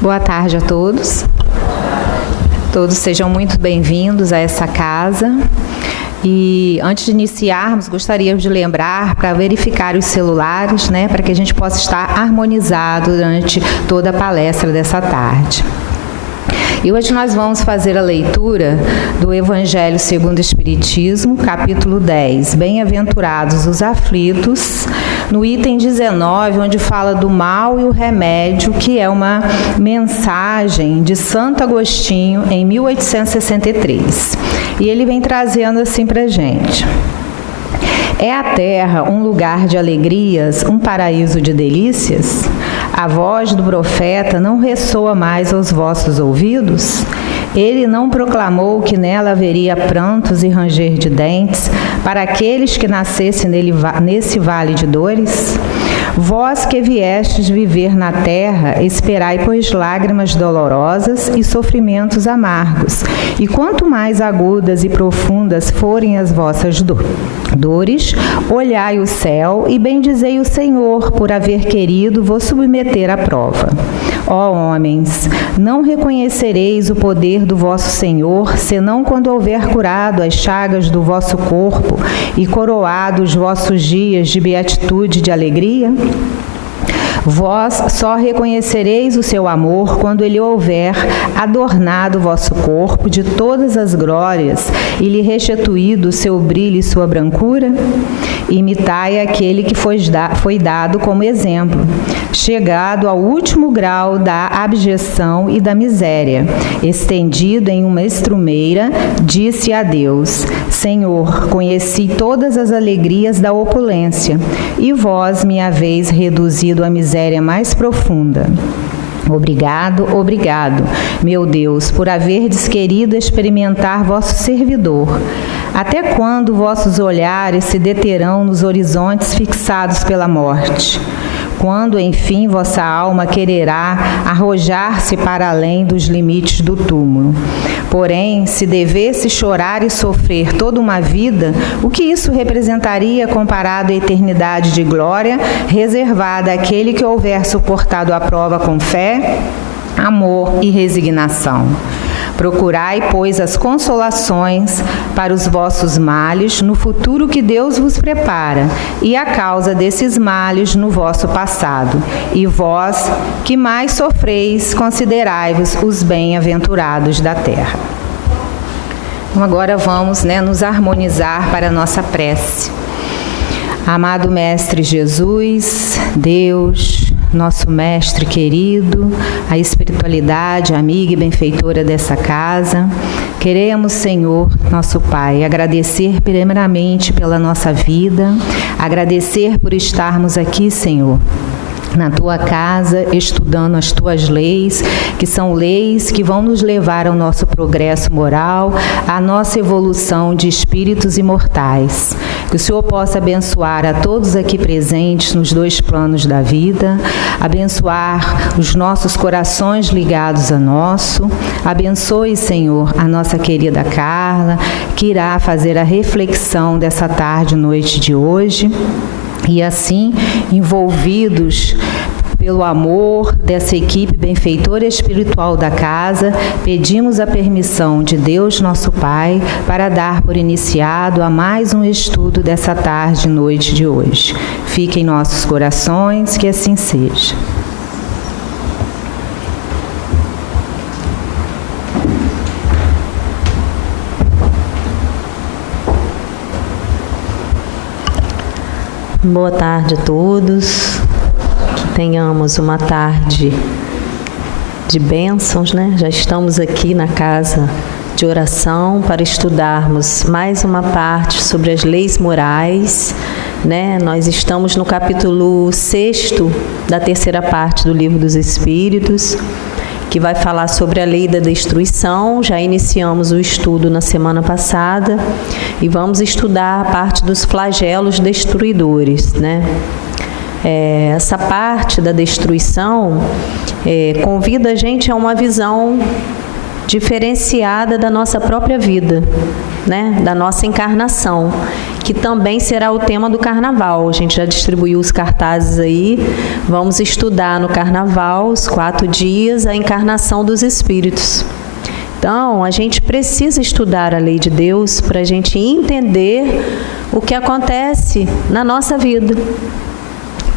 Boa tarde a todos. Todos sejam muito bem-vindos a essa casa. E antes de iniciarmos, gostaríamos de lembrar para verificar os celulares, para que a gente possa estar harmonizado durante toda a palestra dessa tarde. E hoje nós vamos fazer a leitura do Evangelho segundo o Espiritismo, capítulo 10, Bem-aventurados os aflitos, no item 19, onde fala do mal e o remédio, que é uma mensagem de Santo Agostinho em 1863. E ele vem trazendo assim para a gente. É a terra um lugar de alegrias, um paraíso de delícias? A voz do profeta não ressoa mais aos vossos ouvidos? Ele não proclamou que nela haveria prantos e ranger de dentes para aqueles que nascessem nesse vale de dores? Vós que viestes viver na terra, esperai, pois, lágrimas dolorosas e sofrimentos amargos. E quanto mais agudas e profundas forem as vossas dores, olhai o céu e bendizei o Senhor por haver querido vos submeter à prova. Ó homens, não reconhecereis o poder do vosso Senhor, senão quando houver curado as chagas do vosso corpo e coroado os vossos dias de beatitude e de alegria? Vós só reconhecereis o seu amor quando ele houver adornado o vosso corpo de todas as glórias e lhe restituído o seu brilho e sua brancura? Imitai aquele que foi dado como exemplo, chegado ao último grau da abjeção e da miséria, estendido em uma estrumeira, disse a Deus: Senhor, conheci todas as alegrias da opulência, e vós me haveis reduzido à miséria mais profunda. Obrigado, obrigado, meu Deus, por haverdes querido experimentar vosso servidor. Até quando vossos olhares se deterão nos horizontes fixados pela morte? Quando, enfim, vossa alma quererá arrojar-se para além dos limites do túmulo? Porém, se devesse chorar e sofrer toda uma vida, o que isso representaria comparado à eternidade de glória reservada àquele que houver suportado a prova com fé, amor e resignação? Procurai, pois, as consolações para os vossos males no futuro que Deus vos prepara, e a causa desses males no vosso passado. E vós, que mais sofreis, considerai-vos os bem-aventurados da terra. Então, agora vamos nos harmonizar para a nossa prece. Amado Mestre Jesus, Deus, nosso Mestre querido, a espiritualidade, amiga e benfeitora dessa casa, queremos, Senhor, nosso Pai, agradecer primeiramente pela nossa vida, agradecer por estarmos aqui, Senhor, na Tua casa, estudando as Tuas leis, que são leis que vão nos levar ao nosso progresso moral, à nossa evolução de espíritos imortais. Que o Senhor possa abençoar a todos aqui presentes nos dois planos da vida, abençoar os nossos corações ligados a nosso. Abençoe, Senhor, a nossa querida Carla, que irá fazer a reflexão dessa tarde e noite de hoje. E assim, envolvidos pelo amor dessa equipe benfeitora espiritual da casa, pedimos a permissão de Deus, nosso Pai, para dar por iniciado a mais um estudo dessa tarde e noite de hoje. Fique em nossos corações, que assim seja. Boa tarde a todos, que tenhamos uma tarde de bênçãos, Já estamos aqui na casa de oração para estudarmos mais uma parte sobre as leis morais, Nós estamos no capítulo 6º da terceira parte do Livro dos Espíritos, que vai falar sobre a lei da destruição. Já iniciamos o estudo na semana passada e vamos estudar a parte dos flagelos destruidores, Essa parte da destruição convida a gente a uma visão diferenciada da nossa própria vida, né? Da nossa encarnação, que também será o tema do carnaval. A gente já distribuiu os cartazes aí. Vamos estudar no carnaval, os 4 dias, a encarnação dos espíritos. Então, a gente precisa estudar a lei de Deus para a gente entender o que acontece na nossa vida.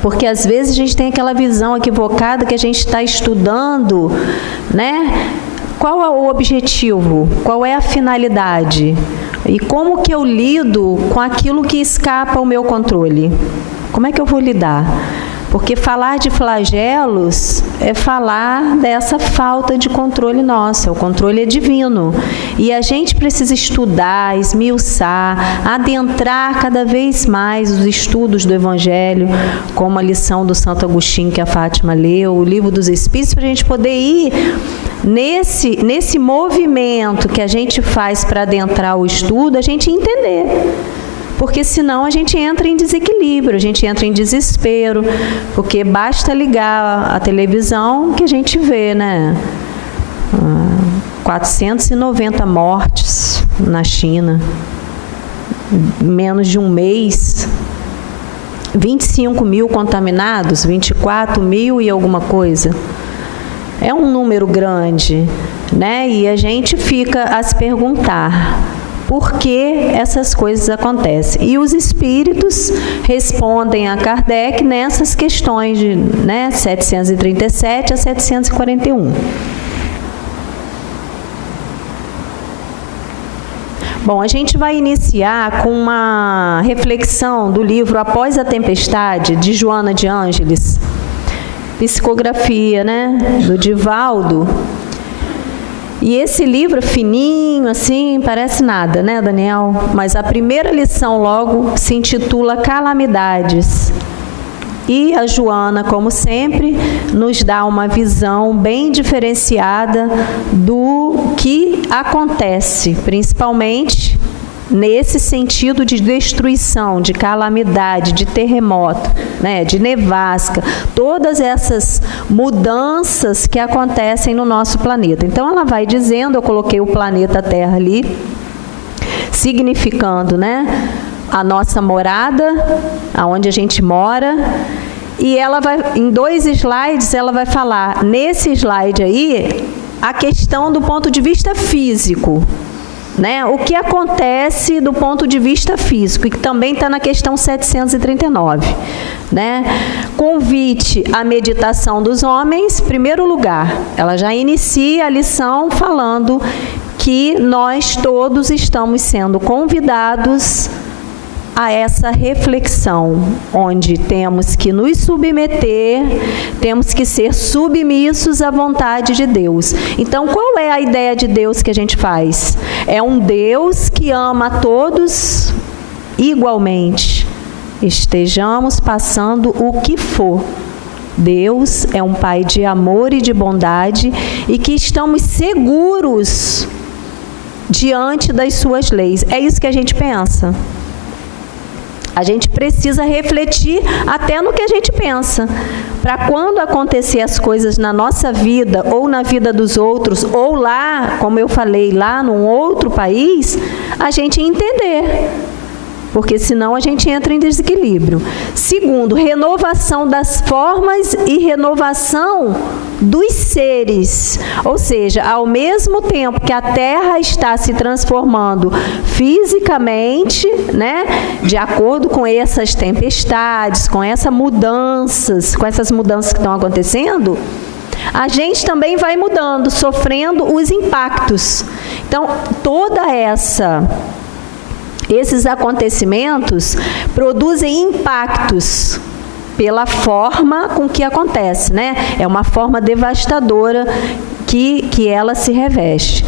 Porque às vezes a gente tem aquela visão equivocada que a gente está estudando, né? Qual é o objetivo? Qual é a finalidade? E como que eu lido com aquilo que escapa ao meu controle? Como é que eu vou lidar? Porque falar de flagelos é falar dessa falta de controle nossa. O controle é divino. E a gente precisa estudar, esmiuçar, adentrar cada vez mais os estudos do Evangelho, como a lição do Santo Agostinho que a Fátima leu, o Livro dos Espíritos, para a gente poder ir nesse movimento que a gente faz para adentrar o estudo, a gente entender. Porque senão a gente entra em desequilíbrio, a gente entra em desespero, porque basta ligar a televisão que a gente vê, né? 490 mortes na China, menos de um mês, 25 mil contaminados, 24 mil e alguma coisa. É um número grande, né? E a gente fica a se perguntar: por que essas coisas acontecem? E os espíritos respondem a Kardec nessas questões de 737 a 741. Bom, a gente vai iniciar com uma reflexão do livro Após a Tempestade, de Joana de Ângeles, psicografia, do Divaldo. E esse livro fininho, assim, parece nada, né, Daniel? Mas a primeira lição logo se intitula Calamidades. E a Joana, como sempre, nos dá uma visão bem diferenciada do que acontece, principalmente nesse sentido de destruição, de calamidade, de terremoto, de nevasca, todas essas mudanças que acontecem no nosso planeta. Então ela vai dizendo, eu coloquei o planeta Terra ali, significando, a nossa morada, aonde a gente mora, e ela vai, em 2 slides, ela vai falar, nesse slide aí, a questão do ponto de vista físico, o que acontece do ponto de vista físico, e que também está na questão 739. Convite à meditação dos homens, primeiro lugar, ela já inicia a lição falando que nós todos estamos sendo convidados a essa reflexão, onde temos que nos submeter, temos que ser submissos à vontade de Deus. Então, qual é a ideia de Deus que a gente faz? É um Deus que ama a todos igualmente, estejamos passando o que for. Deus é um Pai de amor e de bondade e que estamos seguros diante das suas leis. É isso que a gente pensa. A gente precisa refletir até no que a gente pensa, para quando acontecer as coisas na nossa vida, ou na vida dos outros, ou lá, como eu falei, lá num outro país, a gente entender, porque senão a gente entra em desequilíbrio. Segundo, renovação das formas e renovação dos seres, ou seja, ao mesmo tempo que a Terra está se transformando fisicamente, de acordo com essas tempestades, com essas mudanças que estão acontecendo, a gente também vai mudando, sofrendo os impactos. Então, esses acontecimentos produzem impactos pela forma com que acontece, É uma forma devastadora que ela se reveste.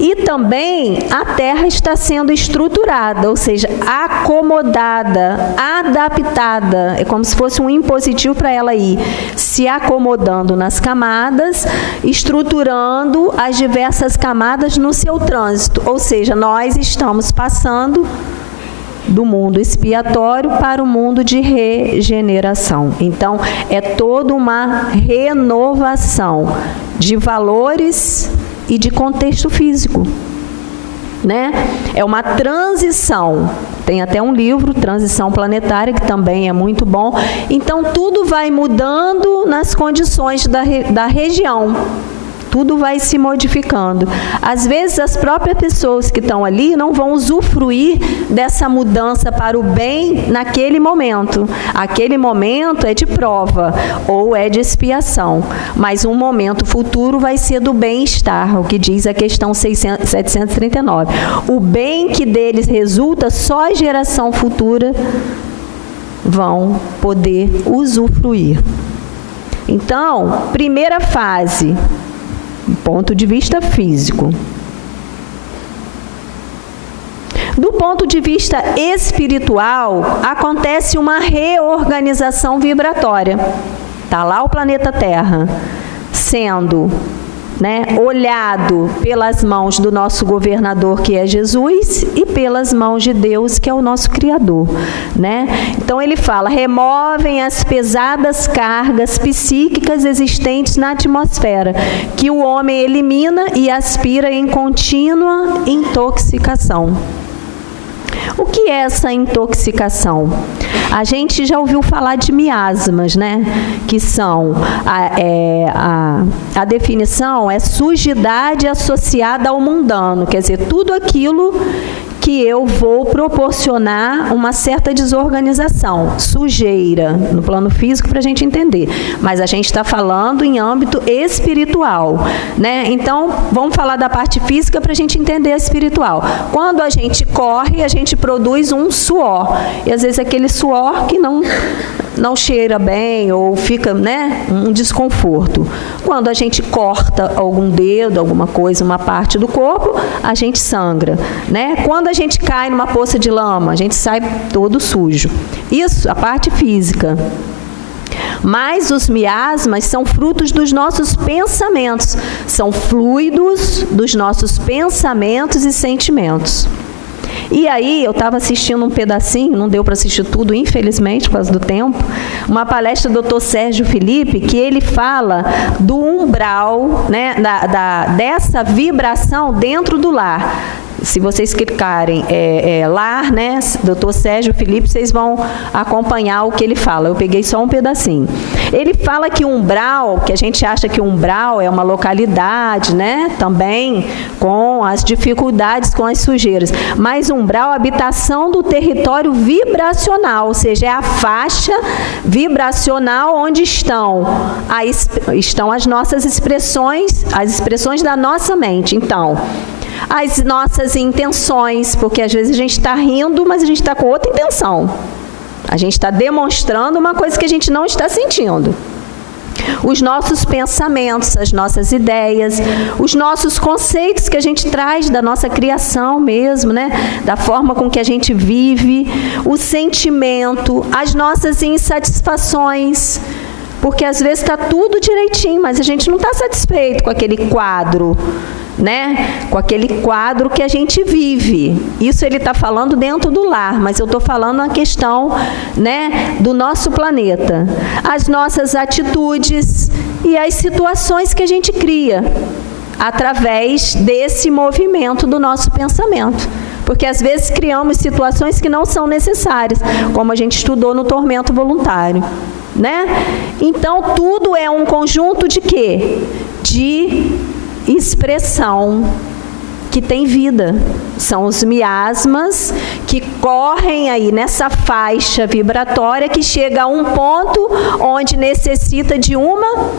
E também a Terra está sendo estruturada, ou seja, acomodada, adaptada. É como se fosse um impositivo para ela ir se acomodando nas camadas, estruturando as diversas camadas no seu trânsito. Ou seja, nós estamos passando do mundo expiatório para o mundo de regeneração. Então, é toda uma renovação de valores e de contexto físico, né? É uma transição. Tem até um livro, Transição Planetária, que também é muito bom. Então, tudo vai mudando nas condições da região. Tudo vai se modificando. Às vezes, as próprias pessoas que estão ali não vão usufruir dessa mudança para o bem naquele momento. Aquele momento é de prova ou é de expiação. Mas um momento futuro vai ser do bem-estar, o que diz a questão 739. O bem que deles resulta, só a geração futura vão poder usufruir. Então, primeira fase, ponto de vista físico. Do ponto de vista espiritual, acontece uma reorganização vibratória. Está lá o planeta Terra, sendo, né, olhado pelas mãos do nosso governador, que é Jesus, e pelas mãos de Deus, que é o nosso Criador, né? Então ele fala: removem as pesadas cargas psíquicas existentes na atmosfera, que o homem elimina e aspira em contínua intoxicação. O que é essa intoxicação? A gente já ouviu falar de miasmas, né? Que são, a definição é sujidade associada ao mundano, quer dizer, tudo aquilo que eu vou proporcionar uma certa desorganização, sujeira, no plano físico, para a gente entender. Mas a gente está falando em âmbito espiritual, né? Então, vamos falar da parte física para a gente entender a espiritual. Quando a gente corre, a gente produz um suor. E às vezes aquele suor que não cheira bem ou fica, né, um desconforto. Quando a gente corta algum dedo, alguma coisa, uma parte do corpo, a gente sangra, né? Quando a gente cai numa poça de lama, a gente sai todo sujo. Isso, a parte física. Mas os miasmas são frutos dos nossos pensamentos, são fluidos dos nossos pensamentos e sentimentos. E aí, eu estava assistindo um pedacinho, não deu para assistir tudo, infelizmente, por causa do tempo, uma palestra do Dr. Sérgio Felipe, que ele fala do umbral, né, dessa vibração dentro do lar. Se vocês clicarem lar, né, Dr. Sérgio Felipe, vocês vão acompanhar o que ele fala. Eu peguei só um pedacinho. Ele fala que umbral, que a gente acha que umbral é uma localidade, né, também com as dificuldades com as sujeiras. Mas umbral é a habitação do território vibracional, ou seja, é a faixa vibracional onde estão as nossas expressões, as expressões da nossa mente. Então, as nossas intenções, porque às vezes a gente está rindo, mas a gente está com outra intenção. A gente está demonstrando uma coisa que a gente não está sentindo. Os nossos pensamentos, as nossas ideias, os nossos conceitos que a gente traz da nossa criação mesmo, né? Da forma com que a gente vive, o sentimento, as nossas insatisfações. Porque às vezes está tudo direitinho, mas a gente não está satisfeito com aquele quadro, né? Com aquele quadro que a gente vive. Isso ele está falando dentro do lar, mas eu estou falando na questão, né, do nosso planeta. As nossas atitudes e as situações que a gente cria através desse movimento do nosso pensamento. Porque às vezes criamos situações que não são necessárias, como a gente estudou no tormento voluntário, né? Então, tudo é um conjunto de quê? De expressão que tem vida. São os miasmas que correm aí nessa faixa vibratória que chega a um ponto onde necessita de uma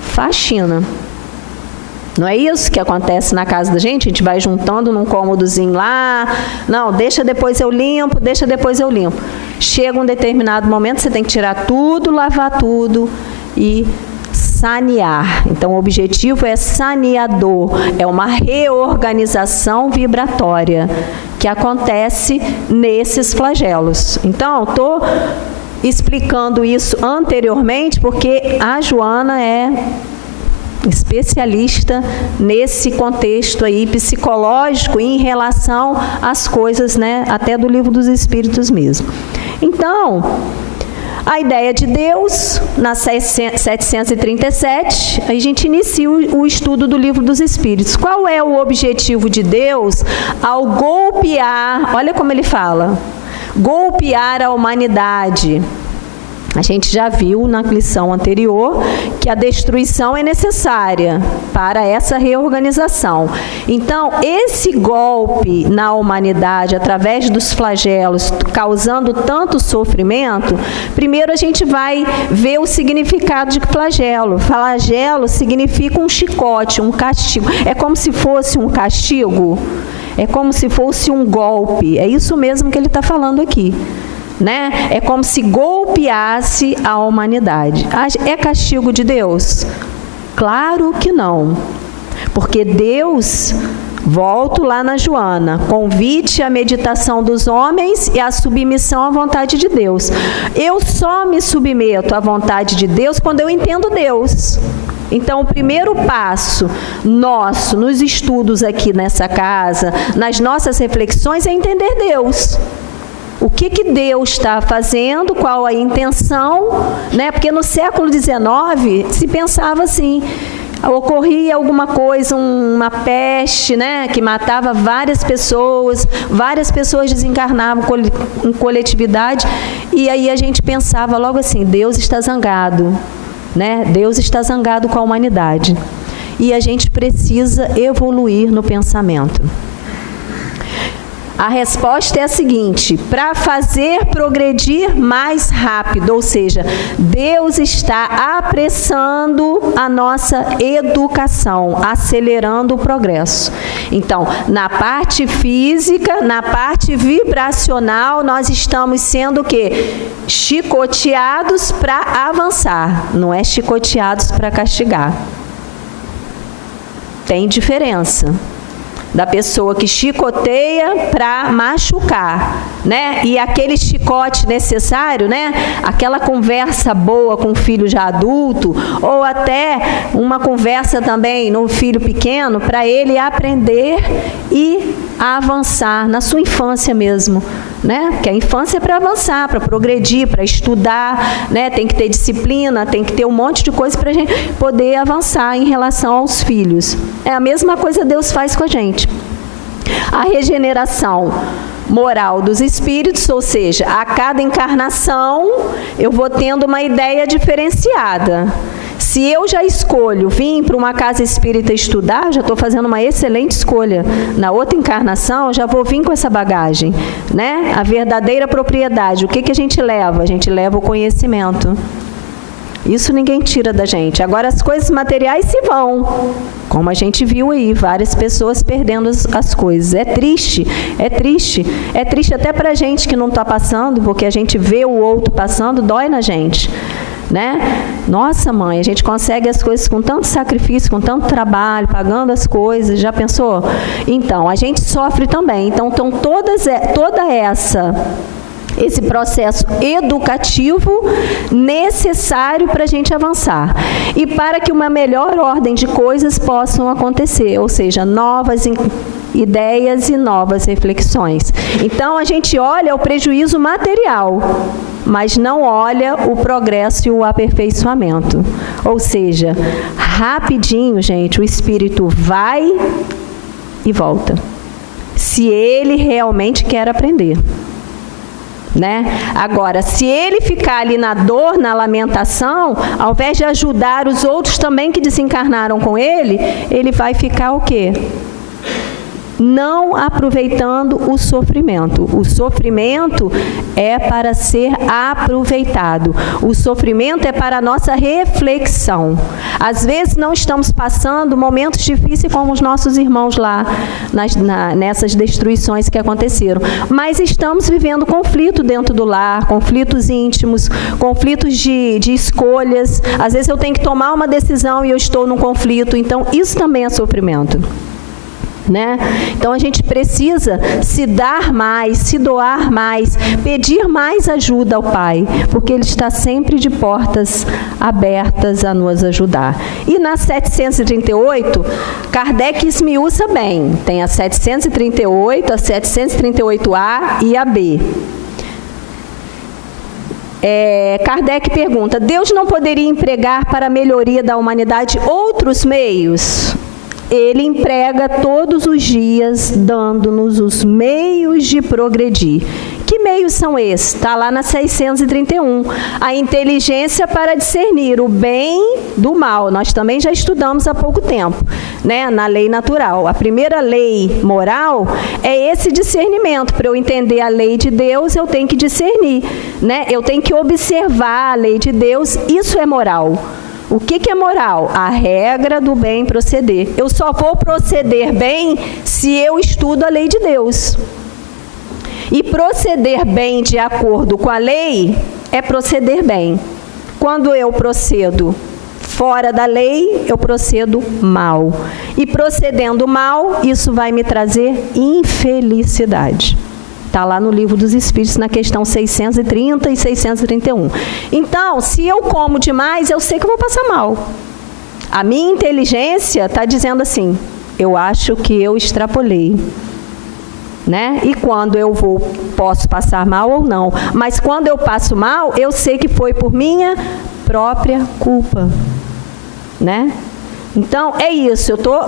faxina. Não é isso que acontece na casa da gente? A gente vai juntando num cômodozinho lá. Não, deixa depois eu limpo, deixa depois eu limpo. Chega um determinado momento, você tem que tirar tudo, lavar tudo e sanear. Então, o objetivo é saneador, é uma reorganização vibratória que acontece nesses flagelos. Então, estou explicando isso anteriormente porque a Joana é especialista nesse contexto aí psicológico em relação às coisas, né, até do Livro dos Espíritos mesmo. Então, A ideia de Deus, na 737, a gente inicia o estudo do Livro dos Espíritos. Qual é o objetivo de Deus ao golpear, olha como ele fala, golpear a humanidade? A gente já viu na lição anterior que a destruição é necessária para essa reorganização. Então, esse golpe na humanidade, através dos flagelos, causando tanto sofrimento, primeiro a gente vai ver o significado de flagelo. Flagelo significa um chicote, um castigo. É como se fosse um castigo, é como se fosse um golpe. É isso mesmo que ele está falando aqui. Né? É como se golpeasse a humanidade. É castigo de Deus? Claro que não. Porque Deus, volto lá na Joana, convite à meditação dos homens e à submissão à vontade de Deus. Eu só me submeto à vontade de Deus quando eu entendo Deus. Então, o primeiro passo nosso, nos estudos aqui nessa casa, nas nossas reflexões, é entender Deus. O que Deus está fazendo, qual a intenção, né? Porque no século XIX se pensava assim, ocorria alguma coisa, uma peste, né? Que matava várias pessoas desencarnavam em coletividade, e aí a gente pensava logo assim, Deus está zangado, né? Deus está zangado com a humanidade. E a gente precisa evoluir no pensamento. A resposta é a seguinte: para fazer progredir mais rápido, ou seja, Deus está apressando a nossa educação, acelerando o progresso. Então, na parte física, na parte vibracional, nós estamos sendo o quê? Chicoteados para avançar, não é chicoteados para castigar. Tem diferença. Da pessoa que chicoteia para machucar, né? E aquele chicote necessário, né? Aquela conversa boa com o filho já adulto, ou até uma conversa também no filho pequeno, para ele aprender e avançar na sua infância mesmo, né? Porque a infância é para avançar, para progredir, para estudar, né? Tem que ter disciplina, tem que ter um monte de coisa para a gente poder avançar em relação aos filhos. É a mesma coisa que Deus faz com a gente. A regeneração moral dos espíritos, ou seja, a cada encarnação eu vou tendo uma ideia diferenciada. Se eu já escolho vir para uma casa espírita estudar, já estou fazendo uma excelente escolha. Na outra encarnação, eu já vou vir com essa bagagem, né? A verdadeira propriedade. O que a gente leva? A gente leva o conhecimento. Isso ninguém tira da gente. Agora, as coisas materiais se vão. Como a gente viu aí, várias pessoas perdendo as coisas. É triste, é triste. É triste até para a gente que não está passando, porque a gente vê o outro passando, dói na gente. Né? Nossa, mãe, a gente consegue as coisas com tanto sacrifício, com tanto trabalho, pagando as coisas, já pensou? Então, a gente sofre também. Então esse processo educativo necessário para a gente avançar. E para que uma melhor ordem de coisas possam acontecer, ou seja, novas ideias e novas reflexões. Então, a gente olha o prejuízo material, mas não olha o progresso e o aperfeiçoamento. Ou seja, rapidinho, gente, o espírito vai e volta. Se ele realmente quer aprender. Né? Agora, se ele ficar ali na dor, na lamentação, ao invés de ajudar os outros também que desencarnaram com ele, ele vai ficar o quê? Não aproveitando o sofrimento. O sofrimento é para ser aproveitado. O sofrimento é para a nossa reflexão. Às vezes não estamos passando momentos difíceis como os nossos irmãos lá, nessas destruições que aconteceram. Mas estamos vivendo conflito dentro do lar, conflitos íntimos, conflitos de escolhas. Às vezes eu tenho que tomar uma decisão e eu estou num conflito. Então, isso também é sofrimento. Né? Então a gente precisa se dar mais, se doar mais, pedir mais ajuda ao Pai, porque Ele está sempre de portas abertas a nos ajudar. E na 738, Kardec esmiuça bem, tem a 738, a 738A e a B. Kardec pergunta, Deus não poderia empregar para a melhoria da humanidade outros meios? Ele emprega todos os dias, dando-nos os meios de progredir. Que meios são esses? Está lá na 631. A inteligência para discernir o bem do mal. Nós também já estudamos há pouco tempo, né? Na lei natural. A primeira lei moral é esse discernimento. Para eu entender a lei de Deus, eu tenho que discernir, né? Eu tenho que observar a lei de Deus. Isso é moral. O que é moral? A regra do bem proceder. Eu só vou proceder bem se eu estudo a lei de Deus. E proceder bem de acordo com a lei é proceder bem. Quando eu procedo fora da lei, eu procedo mal. E procedendo mal, isso vai me trazer infelicidade. Está lá no Livro dos Espíritos, na questão 630 e 631. Então, se eu como demais, eu sei que eu vou passar mal. A minha inteligência está dizendo assim, eu acho que eu extrapolei. Né? E quando eu posso passar mal ou não. Mas quando eu passo mal, eu sei que foi por minha própria culpa. Né? Então, é isso, eu estou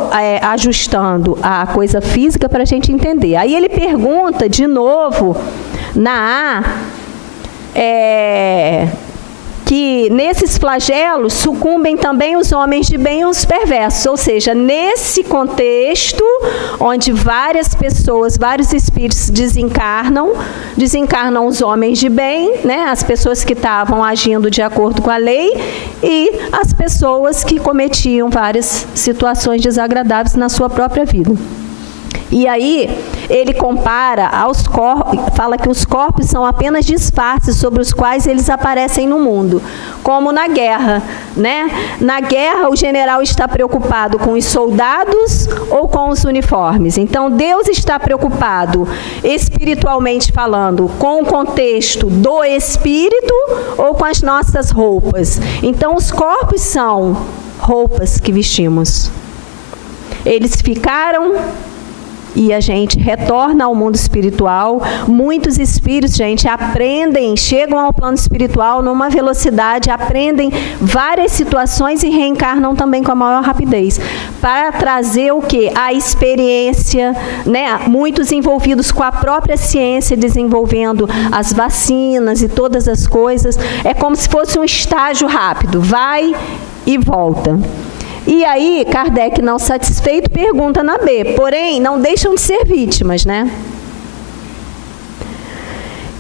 ajustando a coisa física para a gente entender. Aí ele pergunta de novo, na que nesses flagelos sucumbem também os homens de bem e os perversos. Ou seja, nesse contexto, onde várias pessoas, vários espíritos desencarnam os homens de bem, né? As pessoas que estavam agindo de acordo com a lei, e as pessoas que cometiam várias situações desagradáveis na sua própria vida. E aí, ele compara aos corpos, fala que os corpos são apenas disfarces sobre os quais eles aparecem no mundo, como na guerra, né? Na guerra, o general está preocupado com os soldados ou com os uniformes. Então, Deus está preocupado, espiritualmente falando, com o contexto do espírito ou com as nossas roupas. Então, os corpos são roupas que vestimos. Eles ficaram... E a gente retorna ao mundo espiritual. Muitos espíritos, gente, aprendem, chegam ao plano espiritual numa velocidade, aprendem várias situações e reencarnam também com a maior rapidez. Para trazer o quê? A experiência, né? Muitos envolvidos com a própria ciência, desenvolvendo as vacinas e todas as coisas. É como se fosse um estágio rápido, vai e volta. E aí, Kardec, não satisfeito, pergunta na B. Porém, não deixam de ser vítimas, né?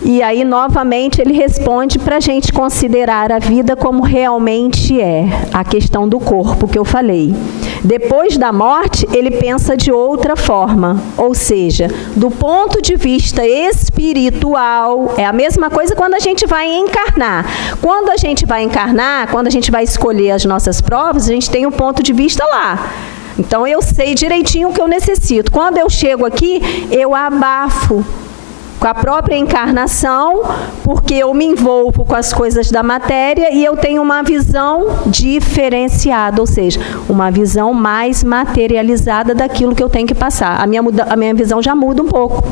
E aí, novamente, ele responde para a gente considerar a vida como realmente é. A questão do corpo que eu falei. Depois da morte, ele pensa de outra forma. Ou seja, do ponto de vista espiritual, é a mesma coisa quando a gente vai encarnar. Quando a gente vai encarnar, quando a gente vai escolher as nossas provas, a gente tem um ponto de vista lá. Então, eu sei direitinho o que eu necessito. Quando eu chego aqui, eu abafo com a própria encarnação, porque eu me envolvo com as coisas da matéria e eu tenho uma visão diferenciada, ou seja, uma visão mais materializada daquilo que eu tenho que passar. A minha visão já muda um pouco.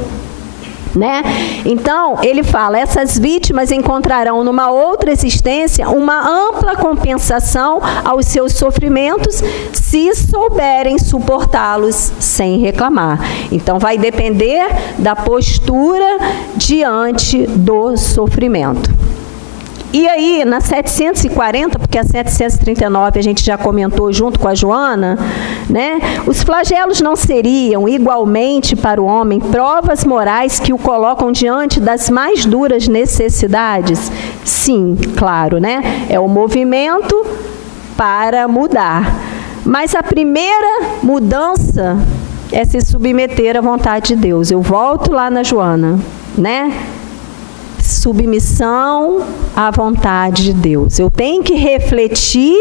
Né? Então, ele fala, essas vítimas encontrarão numa outra existência uma ampla compensação aos seus sofrimentos se souberem suportá-los sem reclamar. Então, vai depender da postura diante do sofrimento. E aí, na 740, porque a 739 a gente já comentou junto com a Joana, né? Os flagelos não seriam, igualmente para o homem, provas morais que o colocam diante das mais duras necessidades? Sim, claro, né? É o movimento para mudar. Mas a primeira mudança é se submeter à vontade de Deus. Eu volto lá na Joana, né? Submissão à vontade de Deus. Eu tenho que refletir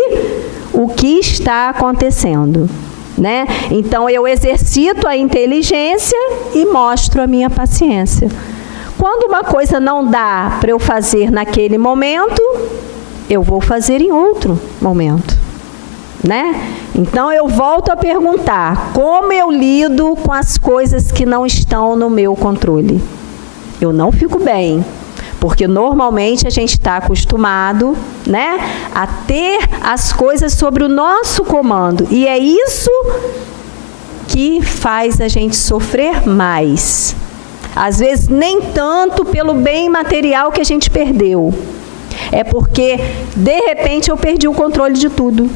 o que está acontecendo, né? Então, eu exercito a inteligência e mostro a minha paciência. Quando uma coisa não dá para eu fazer naquele momento, eu vou fazer em outro momento, né? Então, eu volto a perguntar, como eu lido com as coisas que não estão no meu controle? Eu não fico bem. Porque normalmente a gente está acostumado, né, a ter as coisas sobre o nosso comando. E é isso que faz a gente sofrer mais. Às vezes nem tanto pelo bem material que a gente perdeu. É porque, de repente, eu perdi o controle de tudo.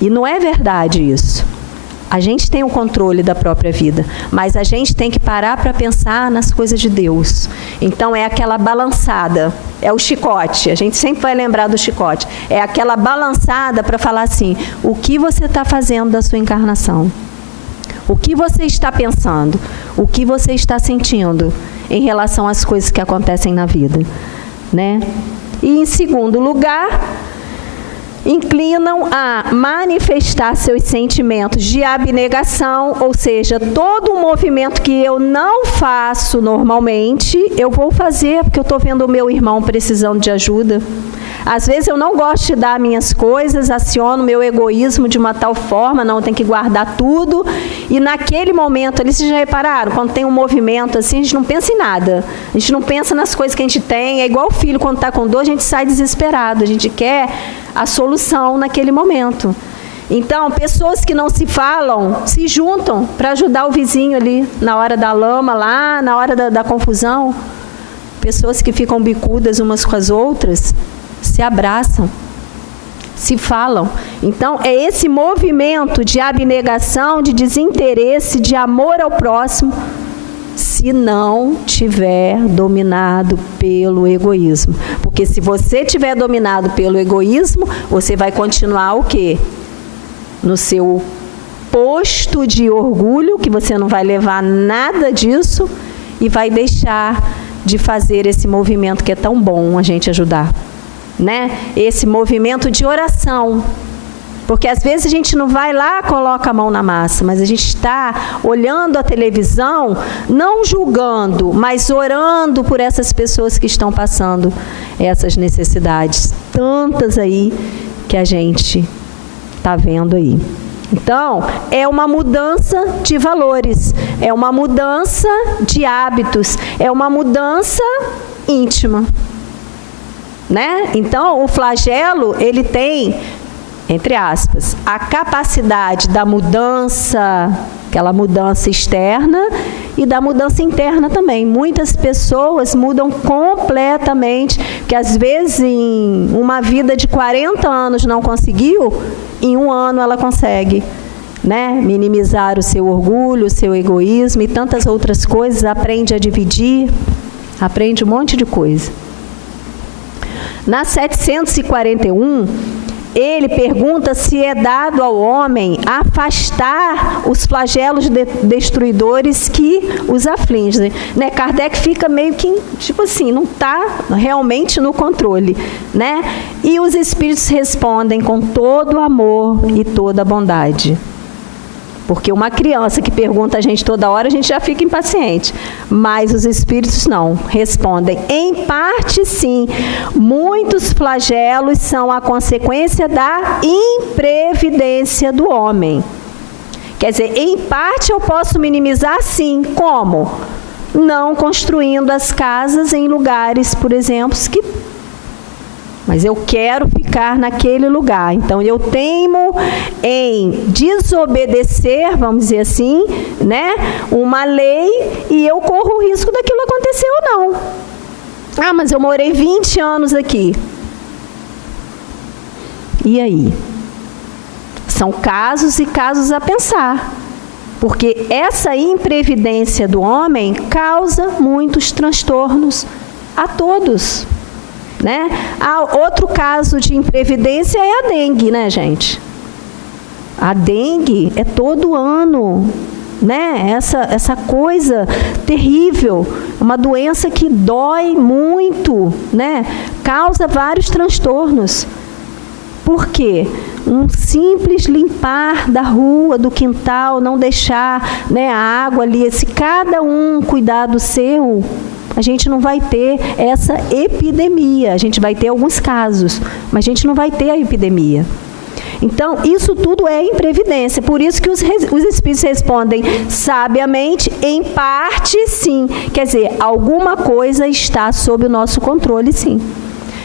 E não é verdade isso. A gente tem o controle da própria vida, mas a gente tem que parar para pensar nas coisas de Deus. Então é aquela balançada, é o chicote, a gente sempre vai lembrar do chicote. É aquela balançada para falar assim, o que você está fazendo da sua encarnação? O que você está pensando? O que você está sentindo em relação às coisas que acontecem na vida? Né? E em segundo lugar, inclinam a manifestar seus sentimentos de abnegação, ou seja, todo um movimento que eu não faço normalmente, eu vou fazer porque eu estou vendo o meu irmão precisando de ajuda. Às vezes eu não gosto de dar minhas coisas, aciono meu egoísmo de uma tal forma, não, tem que guardar tudo, e naquele momento ali, vocês já repararam, quando tem um movimento assim, a gente não pensa em nada, a gente não pensa nas coisas que a gente tem, é igual o filho quando está com dor, a gente sai desesperado, a gente quer a solução naquele momento. Então, pessoas que não se falam, se juntam para ajudar o vizinho ali, na hora da lama lá, na hora da confusão. Pessoas que ficam bicudas umas com as outras, se abraçam, se falam. Então, é esse movimento de abnegação, de desinteresse, de amor ao próximo, se não tiver dominado pelo egoísmo. Porque se você tiver dominado pelo egoísmo, você vai continuar o quê? No seu posto de orgulho, que você não vai levar nada disso, e vai deixar de fazer esse movimento que é tão bom a gente ajudar. Né? Esse movimento de oração, porque às vezes a gente não vai lá, coloca a mão na massa, mas a gente está olhando a televisão, não julgando, mas orando por essas pessoas que estão passando essas necessidades, tantas aí que a gente está vendo aí. Então, é uma mudança de valores, é uma mudança de hábitos, é uma mudança íntima. Né? Então, o flagelo, ele tem, entre aspas, a capacidade da mudança, aquela mudança externa, e da mudança interna também. Muitas pessoas mudam completamente, que às vezes em uma vida de 40 anos não conseguiu, em um ano ela consegue, né? Minimizar o seu orgulho, o seu egoísmo e tantas outras coisas, aprende a dividir, aprende um monte de coisa. Na 741, ele pergunta se é dado ao homem afastar os flagelos destruidores que os afligem. Né? Kardec fica meio que, tipo assim, não está realmente no controle. Né? E os espíritos respondem com todo o amor e toda a bondade. Porque uma criança que pergunta a gente toda hora, a gente já fica impaciente. Mas os espíritos não, respondem. Em parte, sim, muitos flagelos são a consequência da imprevidência do homem. Quer dizer, em parte eu posso minimizar, sim. Como? Não construindo as casas em lugares, por exemplo, que... Mas eu quero ficar naquele lugar. Então, eu teimo em desobedecer, vamos dizer assim, né, uma lei, e eu corro o risco daquilo acontecer ou não. Ah, mas eu morei 20 anos aqui. E aí? São casos e casos a pensar. Porque essa imprevidência do homem causa muitos transtornos a todos. Né? Outro caso de imprevidência é a dengue, né, gente? A dengue é todo ano, né? Essa coisa terrível, uma doença que dói muito, né? Causa vários transtornos. Por quê? Um simples limpar da rua, do quintal, não deixar, né, a água ali, se cada um cuidar do seu, a gente não vai ter essa epidemia. A gente vai ter alguns casos, mas a gente não vai ter a epidemia. Então, isso tudo é imprevidência. Por isso que os espíritos respondem sabiamente, em parte sim. Quer dizer, alguma coisa está sob o nosso controle, sim.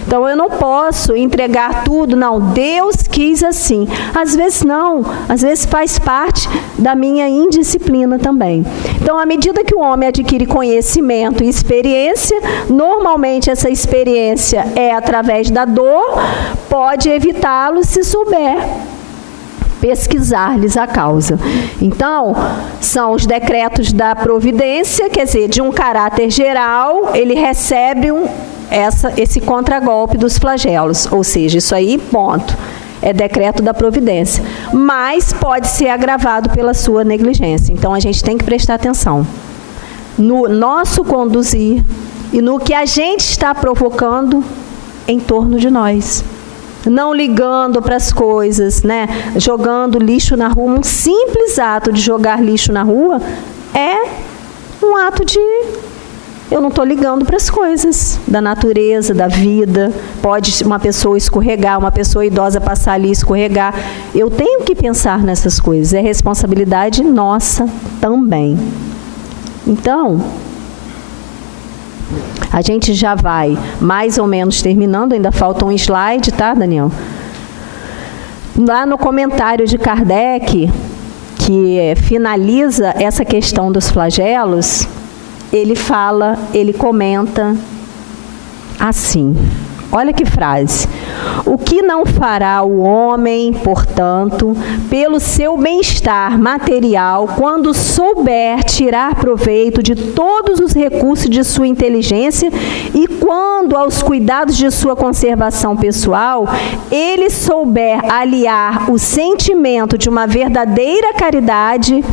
Então, eu não posso entregar tudo, não, Deus quis assim. Às vezes não, às vezes faz parte da minha indisciplina também. Então, à medida que o homem adquire conhecimento e experiência, normalmente essa experiência é através da dor, pode evitá-lo se souber pesquisar-lhes a causa. Então, são os decretos da providência, quer dizer, de um caráter geral, ele recebe esse contragolpe dos flagelos, ou seja, isso aí, ponto, é decreto da providência, mas pode ser agravado pela sua negligência. Então, a gente tem que prestar atenção no nosso conduzir e no que a gente está provocando em torno de nós. Não ligando para as coisas, né? Jogando lixo na rua. Um simples ato de jogar lixo na rua é um ato de... Eu não estou ligando para as coisas da natureza, da vida. Pode uma pessoa escorregar, uma pessoa idosa passar ali e escorregar. Eu tenho que pensar nessas coisas. É responsabilidade nossa também. Então, a gente já vai mais ou menos terminando. Ainda falta um slide, tá, Daniel? Lá no comentário de Kardec, que finaliza essa questão dos flagelos, ele comenta assim, olha que frase: o que não fará o homem, portanto, pelo seu bem-estar material, quando souber tirar proveito de todos os recursos de sua inteligência e quando aos cuidados de sua conservação pessoal, ele souber aliar o sentimento de uma verdadeira caridade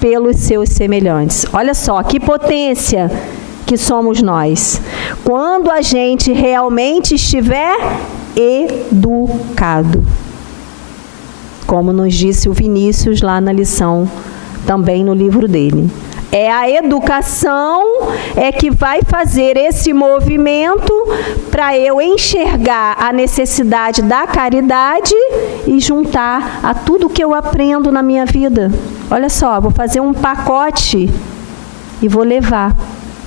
pelos seus semelhantes. Olha só, que potência que somos nós. Quando a gente realmente estiver educado. Como nos disse o Vinícius lá na lição, também no livro dele. É a educação que vai fazer esse movimento para eu enxergar a necessidade da caridade e juntar a tudo que eu aprendo na minha vida. Olha só, vou fazer um pacote e vou levar.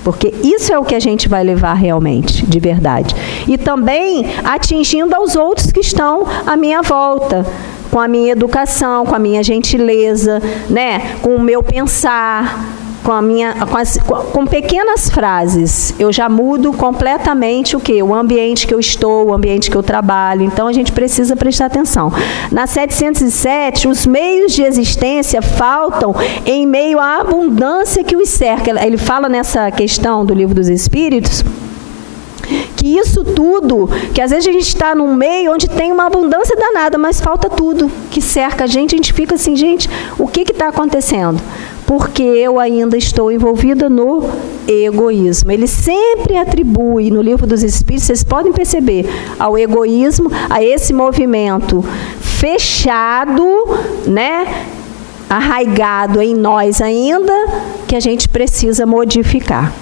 Porque isso é o que a gente vai levar realmente, de verdade. E também atingindo aos outros que estão à minha volta. Com a minha educação, com a minha gentileza, né? Com o meu pensar, com pequenas frases, eu já mudo completamente o quê? O ambiente que eu estou, o ambiente que eu trabalho. Então, a gente precisa prestar atenção. Na 707, os meios de existência faltam em meio à abundância que os cerca. Ele fala nessa questão do Livro dos Espíritos, que isso tudo, que às vezes a gente está num meio onde tem uma abundância danada, mas falta tudo que cerca a gente fica assim, gente, o que está acontecendo? Porque eu ainda estou envolvida no egoísmo. Ele sempre atribui, no Livro dos Espíritos, vocês podem perceber, ao egoísmo, a esse movimento fechado, né, arraigado em nós ainda, que a gente precisa modificar.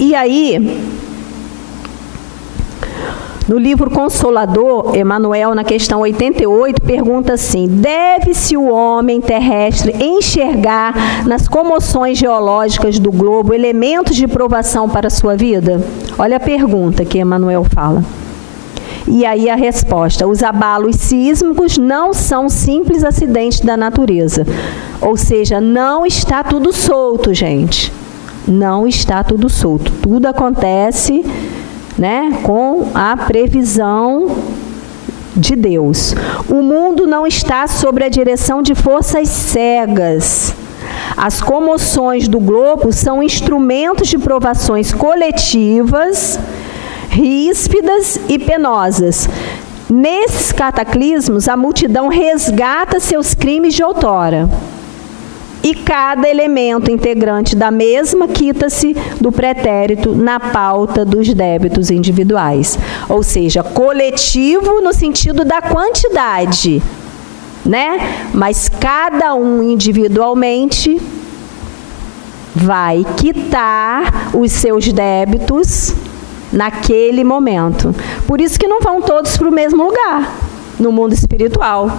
E aí, no livro Consolador, Emmanuel, na questão 88, pergunta assim: deve-se o homem terrestre enxergar nas comoções geológicas do globo elementos de provação para a sua vida? Olha a pergunta que Emmanuel fala. E aí a resposta: os abalos sísmicos não são simples acidentes da natureza. Ou seja, não está tudo solto, gente. Não está tudo solto. Tudo acontece, né, com a previsão de Deus. O mundo não está sob a direção de forças cegas. As comoções do globo são instrumentos de provações coletivas, ríspidas e penosas. Nesses cataclismos, a multidão resgata seus crimes de outrora. E cada elemento integrante da mesma quita-se do pretérito na pauta dos débitos individuais. Ou seja, coletivo no sentido da quantidade, né? Mas cada um individualmente vai quitar os seus débitos naquele momento. Por isso que não vão todos para o mesmo lugar, no mundo espiritual.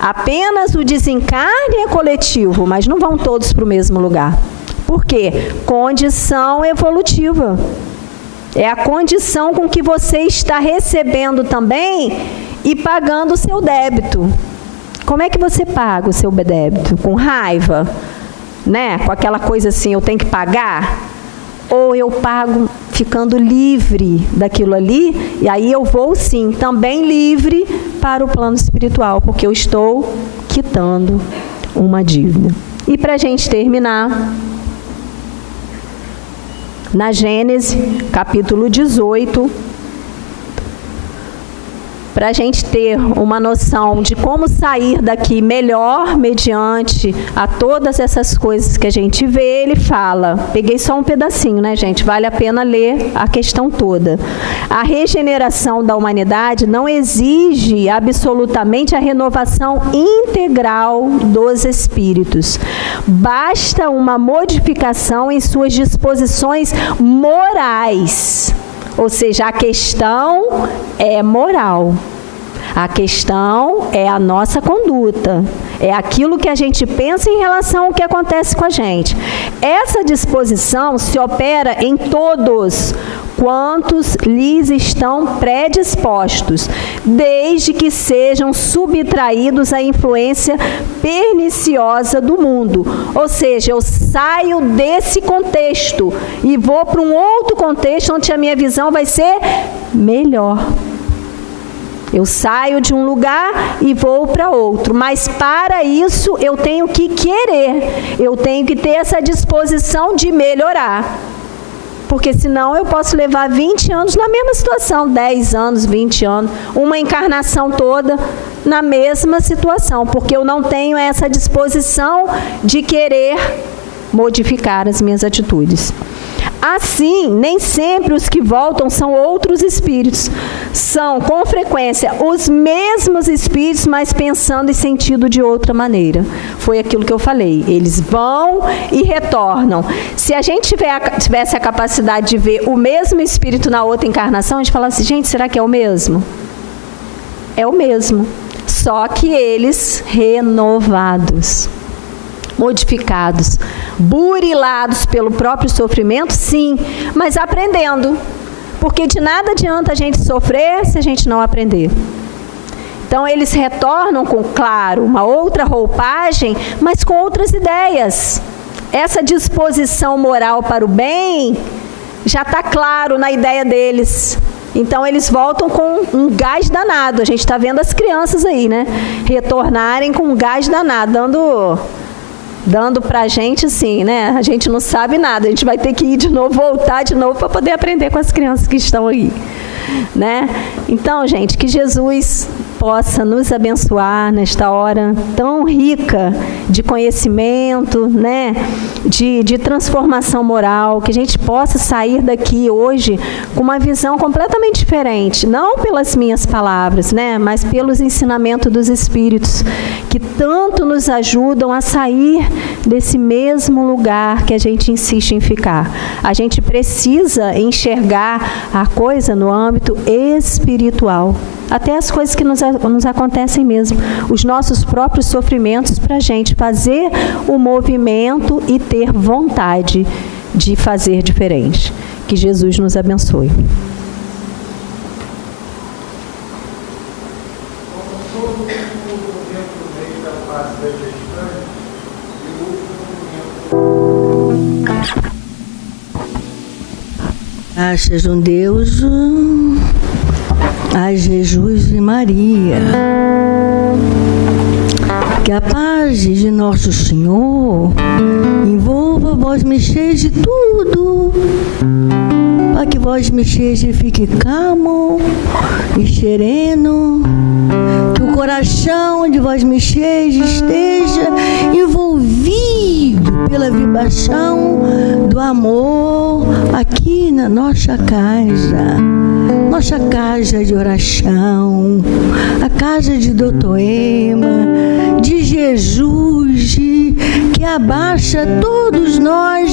Apenas o desencarne é coletivo, mas não vão todos para o mesmo lugar. Por quê? Condição evolutiva. É a condição com que você está recebendo também e pagando o seu débito. Como é que você paga o seu débito? Com raiva? Né? Com aquela coisa assim, eu tenho que pagar? Ou eu pago ficando livre daquilo ali, e aí eu vou sim, também livre para o plano espiritual, porque eu estou quitando uma dívida. E para a gente terminar, na Gênesis, capítulo 18, para a gente ter uma noção de como sair daqui melhor mediante a todas essas coisas que a gente vê, ele fala, peguei só um pedacinho, né, gente? Vale a pena ler a questão toda. A regeneração da humanidade não exige absolutamente a renovação integral dos espíritos. Basta uma modificação em suas disposições morais. Ou seja, a questão é moral. A questão é a nossa conduta. É aquilo que a gente pensa em relação ao que acontece com a gente. Essa disposição se opera em todos quantos lhes estão predispostos, desde que sejam subtraídos à influência perniciosa do mundo. Ou seja, eu saio desse contexto e vou para um outro contexto onde a minha visão vai ser melhor. Eu saio de um lugar e vou para outro, mas para isso eu tenho que querer, eu tenho que ter essa disposição de melhorar. Porque senão eu posso levar 20 anos na mesma situação, 10 anos, 20 anos, uma encarnação toda na mesma situação, porque eu não tenho essa disposição de querer modificar as minhas atitudes. Assim, nem sempre os que voltam são outros espíritos. São, com frequência, os mesmos espíritos, mas pensando e sentindo de outra maneira. Foi aquilo que eu falei. Eles vão e retornam. Se a gente tivesse a capacidade de ver o mesmo espírito na outra encarnação, a gente fala assim, gente, será que é o mesmo? É o mesmo. Só que eles renovados, modificados, burilados pelo próprio sofrimento, sim, mas aprendendo, porque de nada adianta a gente sofrer se a gente não aprender. Então eles retornam com, claro, uma outra roupagem, mas com outras ideias. Essa disposição moral para o bem já está claro na ideia deles. Então eles voltam com um gás danado. A gente está vendo as crianças aí, né? Retornarem com um gás danado, dando pra gente assim, né? A gente não sabe nada, a gente vai ter que ir de novo, voltar de novo para poder aprender com as crianças que estão aí, né? Então, gente, que Jesus possa nos abençoar nesta hora tão rica de conhecimento, né? De transformação moral, que a gente possa sair daqui hoje com uma visão completamente diferente, não pelas minhas palavras, né? Mas pelos ensinamentos dos Espíritos, que tanto nos ajudam a sair desse mesmo lugar que a gente insiste em ficar. A gente precisa enxergar a coisa no âmbito espiritual. Até as coisas que nos acontecem mesmo, os nossos próprios sofrimentos, para a gente fazer o movimento e ter vontade de fazer diferente. Que Jesus nos abençoe. Graças a Deus, a Jesus e Maria. Que a paz de nosso Senhor envolva vós mexeis de tudo, para que vós mexeis e fique calmo e sereno, que o coração de vós mexeis esteja envolvido pela vibração do amor aqui na nossa casa de oração, a casa de Doutor Ema, de Jesus, que abaixa todos nós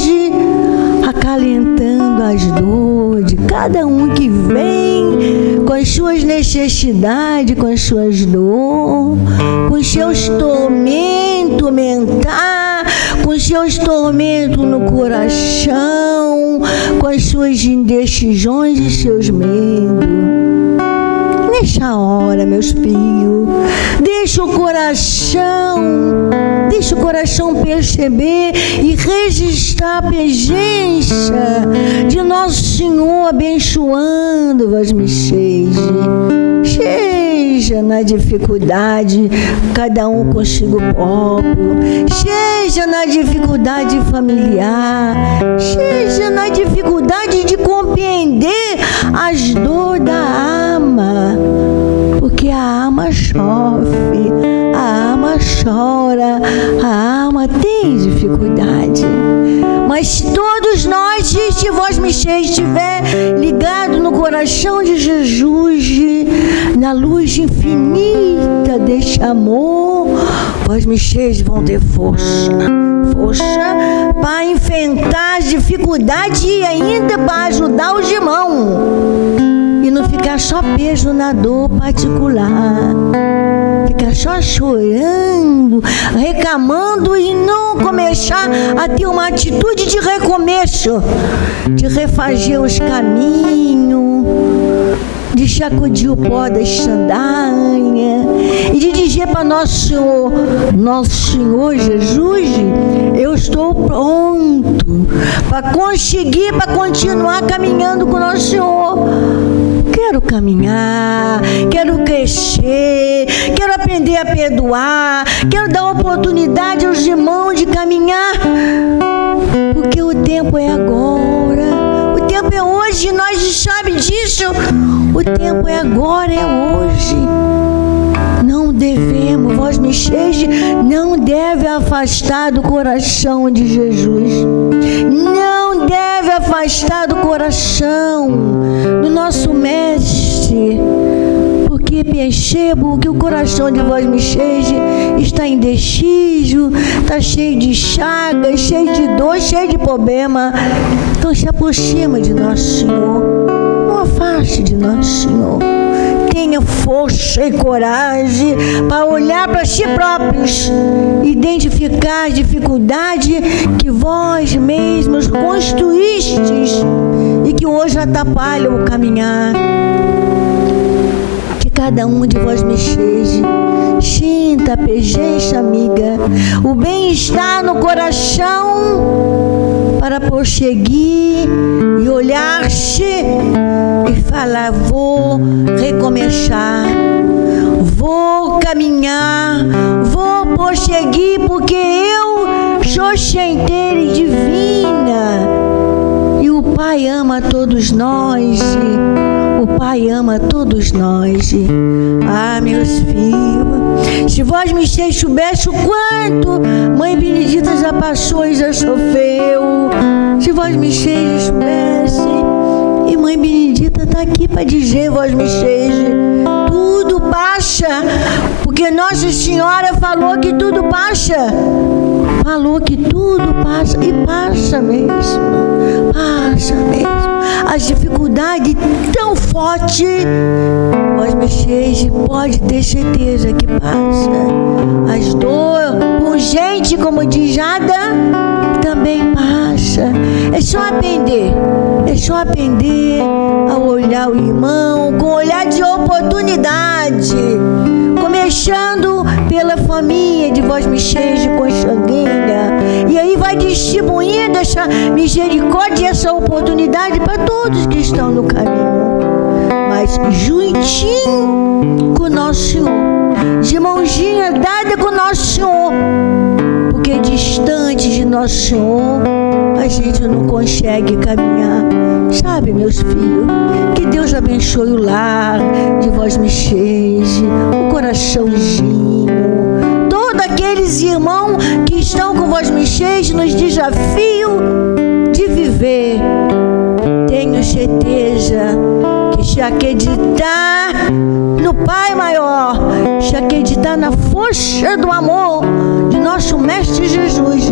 acalentando as dores de cada um que vem com as suas necessidades, com as suas dores, com os seus tormentos mentais, com os seus tormentos no coração, com as suas indecisões e seus medos. Nessa hora, meus filhos, deixa o coração perceber e registrar a presença de Nosso Senhor abençoando vós me seja na dificuldade, cada um consigo próprio, seja na dificuldade familiar, seja na dificuldade de compreender as dores da alma, porque a alma sofre, a alma chora, a alma tem dificuldade. Mas se todos nós, se vós me estiver ligado no coração de Jesus, na luz infinita deste amor, vós me vão ter força para enfrentar as dificuldades e ainda para ajudar os irmãos. E não ficar só preso na dor particular, ficar só chorando, reclamando e não começar a ter uma atitude de recomeço, de refazer os caminhos, de sacudir o pó da sandália e de dizer para Nosso Senhor Jesus: eu estou pronto para conseguir, para continuar caminhando com Nosso Senhor. Quero caminhar, quero crescer, quero aprender a perdoar, quero dar oportunidade aos irmãos de caminhar, porque o tempo é agora, o tempo é hoje, nós sabemos disso, o tempo é agora, é hoje. Não devemos, vós me não deve afastar do coração de Jesus, não deve afastar do coração do nosso Mestre, porque percebo que o coração de vós me está indeciso, está cheio de chagas, cheio de dor, cheio de problema. Então se aproxima de Nosso Senhor, não afaste de Nosso Senhor. Tenha força e coragem para olhar para si próprios, identificar as dificuldades que vós mesmos construístes e que hoje atrapalham o caminhar. Que cada um de vós me sinta a presença amiga, o bem-estar no coração para prosseguir e olhar-se e falar: vou recomeçar, vou caminhar, vou prosseguir, porque eu sou centelha divina e o Pai ama todos nós, o Pai ama todos nós. Ah, meus filhos, se vós me soubesse o quanto Mãe Benedita já passou e já sofreu, se vós me soubesse, e Mãe Benedita está aqui para dizer: vós me tudo passa, porque Nossa Senhora falou que tudo passa, falou que tudo passa, e passa mesmo, as dificuldades tão fortes, vós me pode ter certeza que passa, as dores urgentes, como diz Jada, também passa. É só aprender a olhar o irmão com olhar de oportunidade, começando pela família de vós me consanguínea, e aí vai distribuindo essa misericórdia e essa oportunidade para todos que estão no caminho, mas juntinho com Nosso Senhor, de mãozinha dada com Nosso Senhor, porque distante de Nosso Senhor a gente não consegue caminhar. Sabe, meus filhos, que Deus abençoe o lar de vós me o coraçãozinho, todos aqueles irmãos que estão com vós me nos desafios de viver. Tenho certeza que se acreditar no Pai maior, se acreditar na força do amor de nosso Mestre Jesus,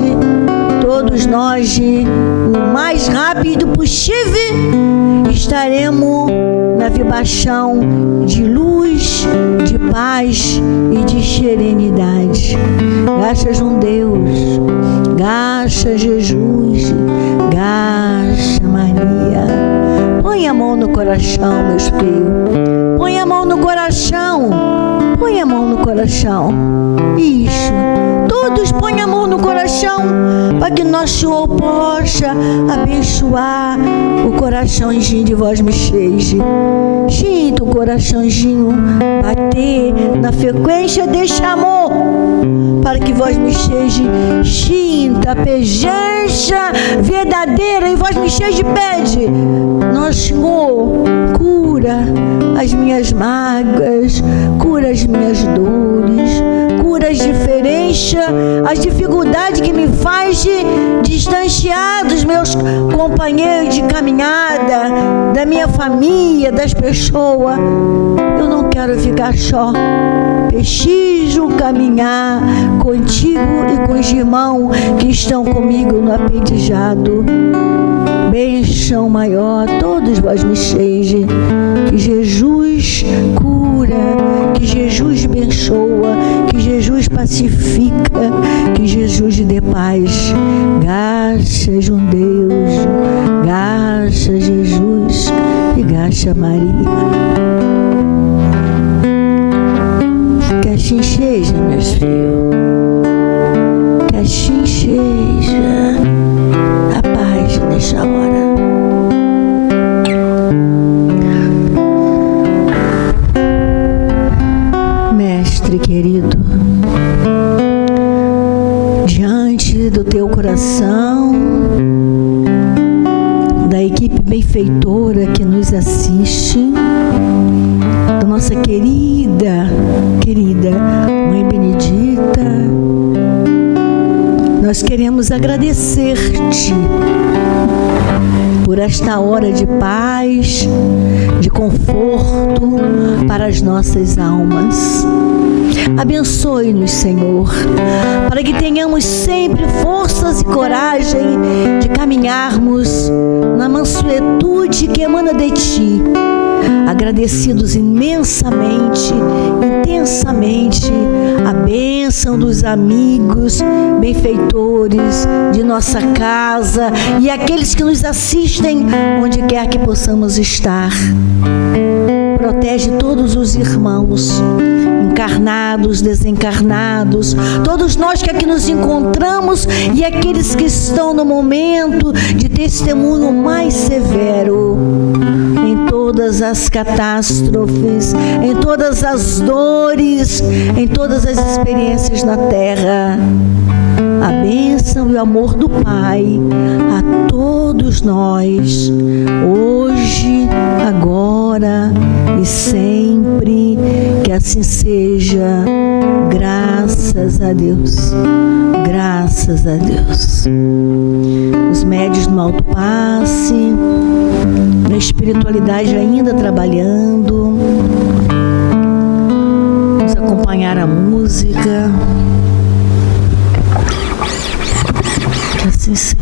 todos nós o mais rápido possível, estaremos na vibração de luz, de paz e de serenidade. Graças a Deus, graças Jesus, graças Maria. Põe a mão no coração, meus filhos. Põe a mão no coração. Põe a mão no coração. Isso. Todos põem a mão no coração para que nosso Senhor possa abençoar o coraçãozinho de vós me seja. Sinta o coraçãozinho bater na frequência desse amor, para que vós me seja. Sinta a presença verdadeira e vós me seja pede. Nosso Senhor, cura as minhas mágoas, cura as minhas dores, cura as diferenças, as dificuldades que me faz distanciar dos meus companheiros de caminhada, da minha família, das pessoas. Eu não quero ficar só. Preciso caminhar contigo e com os irmãos que estão comigo no aprendizado. Bênção maior, todos vós me seja. Que Jesus cura, que Jesus abençoa, que Jesus pacifica, que Jesus dê paz. Graças a Deus, graças a Jesus e graças a Maria. Que assim seja, meus filhos. Que assim seja. A paz nessa hora. Mestre querido, diante do teu coração, da equipe benfeitora que nos assiste, da nossa querida Mãe Benedita, nós queremos agradecer-te por esta hora de paz, de conforto para as nossas almas. Abençoe-nos, Senhor, para que tenhamos sempre forças e coragem de caminharmos na mansuetude que emana de Ti, agradecidos imensamente, intensamente, a bênção dos amigos, benfeitores de nossa casa e aqueles que nos assistem onde quer que possamos estar. Protege todos os irmãos, encarnados, desencarnados, todos nós que aqui nos encontramos e aqueles que estão no momento de testemunho mais severo, em todas as catástrofes, em todas as dores, em todas as experiências na terra. A bênção e o amor do Pai a todos nós, hoje, agora e sempre, que assim seja. Graças a Deus, graças a Deus. Os médios no alto passe, na espiritualidade ainda trabalhando, vamos acompanhar a música. Que assim seja.